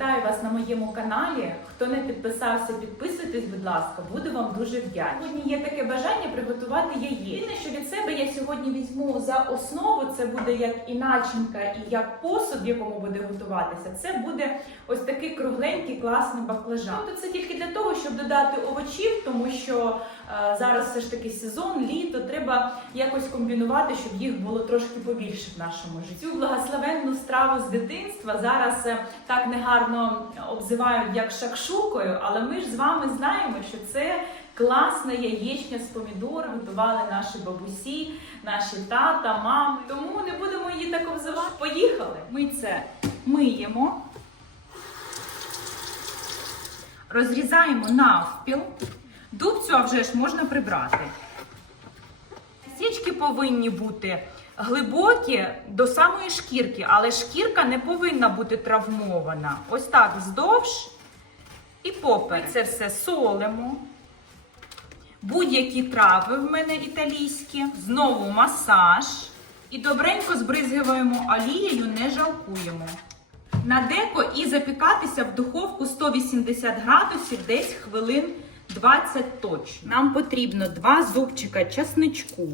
Вітаю вас на моєму каналі. Хто не підписався, підписуйтесь, будь ласка, буду вам дуже вдячна. Сьогодні є таке бажання приготувати яєць. Єдине, що від себе я сьогодні візьму за основу, це буде як і начинка, і як посуд, в якому буде готуватися. Це буде ось такий кругленький класний баклажан. Тобто це тільки для того, щоб додати овочів, тому що зараз все ж таки сезон, літо, треба якось комбінувати, щоб їх було трошки побільше в нашому житті. Цю благословенну страву з дитинства зараз е, так негарно обзивають як шакшукою, але ми ж з вами знаємо, що це класна яєчня з помідором, готували наші бабусі, наші тата, мами. Тому не будемо її так обзивати. Поїхали! Ми це миємо. Розрізаємо навпіл. Дубцю, а вже ж можна прибрати. Січки повинні бути глибокі до самої шкірки, але шкірка не повинна бути травмована. Ось так вздовж і поперек. Це все солимо. Будь-які трави в мене італійські. Знову масаж. І добренько збризгуємо олією, не жалкуємо. На деко і запікатися в духовку 180 градусів десь хвилин 20 точно. Нам потрібно два зубчика часничку,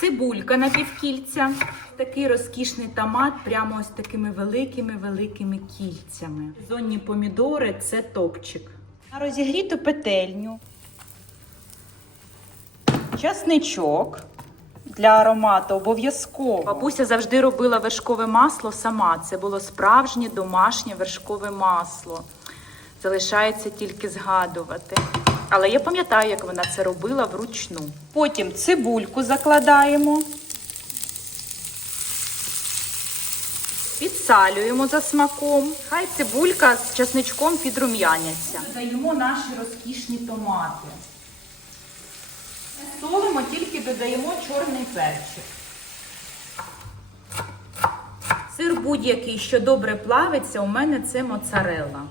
цибулька на півкільця, такий розкішний томат, прямо ось такими великими-великими кільцями. Зонні помідори це топчик. На розігріту петельню, часничок. Для аромату обов'язково. Бабуся завжди робила вершкове масло сама. Це було справжнє домашнє вершкове масло. Залишається тільки згадувати. Але я пам'ятаю, як вона це робила вручну. Потім цибульку закладаємо. Підсалюємо за смаком. Хай цибулька з часничком підрум'яняться. Додаємо наші розкішні томати. Солимо, тільки додаємо чорний перчик. Сир будь-який, що добре плавиться, у мене це моцарелла.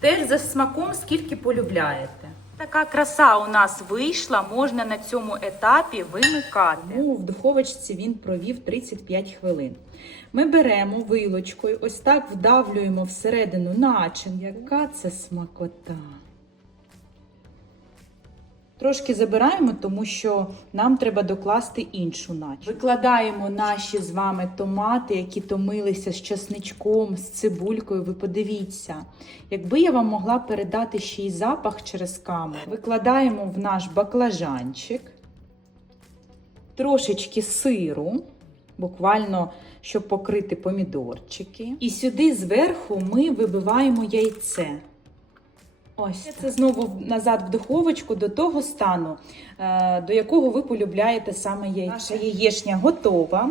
Теж за смаком, скільки полюбляєте. Така краса у нас вийшла, можна на цьому етапі вимикати. Ну, в духовочці він провів 35 хвилин. Ми беремо вилочкою, ось так вдавлюємо всередину начин. Яка це смакота! Трошки забираємо, тому що нам треба докласти іншу начинку. Викладаємо наші з вами томати, які томилися з часничком, з цибулькою. Ви подивіться, якби я вам могла передати ще й запах через камеру. Викладаємо в наш баклажанчик, трошечки сиру, буквально щоб покрити помідорчики. І сюди зверху ми вибиваємо яйце. Ось це знову назад в духовочку до того стану, е, до якого ви полюбляєте саме яйця. Наша яєчня готова.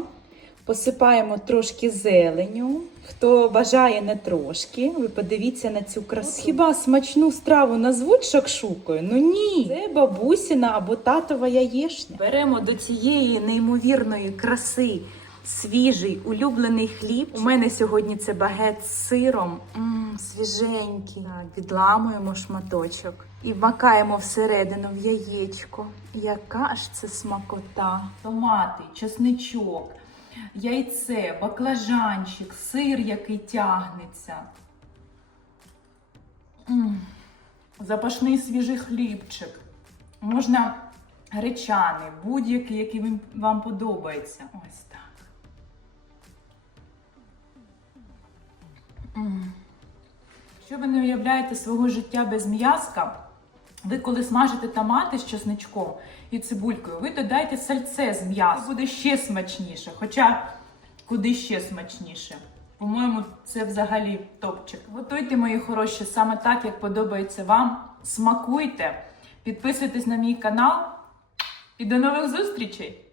Посипаємо трошки зеленю. Хто бажає не трошки, ви подивіться на цю красу. Хіба смачну страву назвуть шакшукою? Ну ні, це бабусіна або татова яєшня. Беремо до цієї неймовірної краси свіжий улюблений хліб. У мене сьогодні це багет з сиром. М, свіженький. Так, відламуємо шматочок і вмакаємо всередину в яєчко. Яка ж це смакота? Томати, чесничок, яйце, баклажанчик, сир, який тягнеться. М, Запашний свіжий хлібчик. Можна гречаний, будь-який, який вам подобається. Ось так. Якщо ви не уявляєте свого життя без м'язка, ви коли смажите томати з чесничком і цибулькою, ви додайте сальце з м'ясом. Буде ще смачніше. Хоча куди ще смачніше. По-моєму, це взагалі топчик. Готуйте, мої хороші, саме так, як подобається вам. Смакуйте, підписуйтесь на мій канал і до нових зустрічей!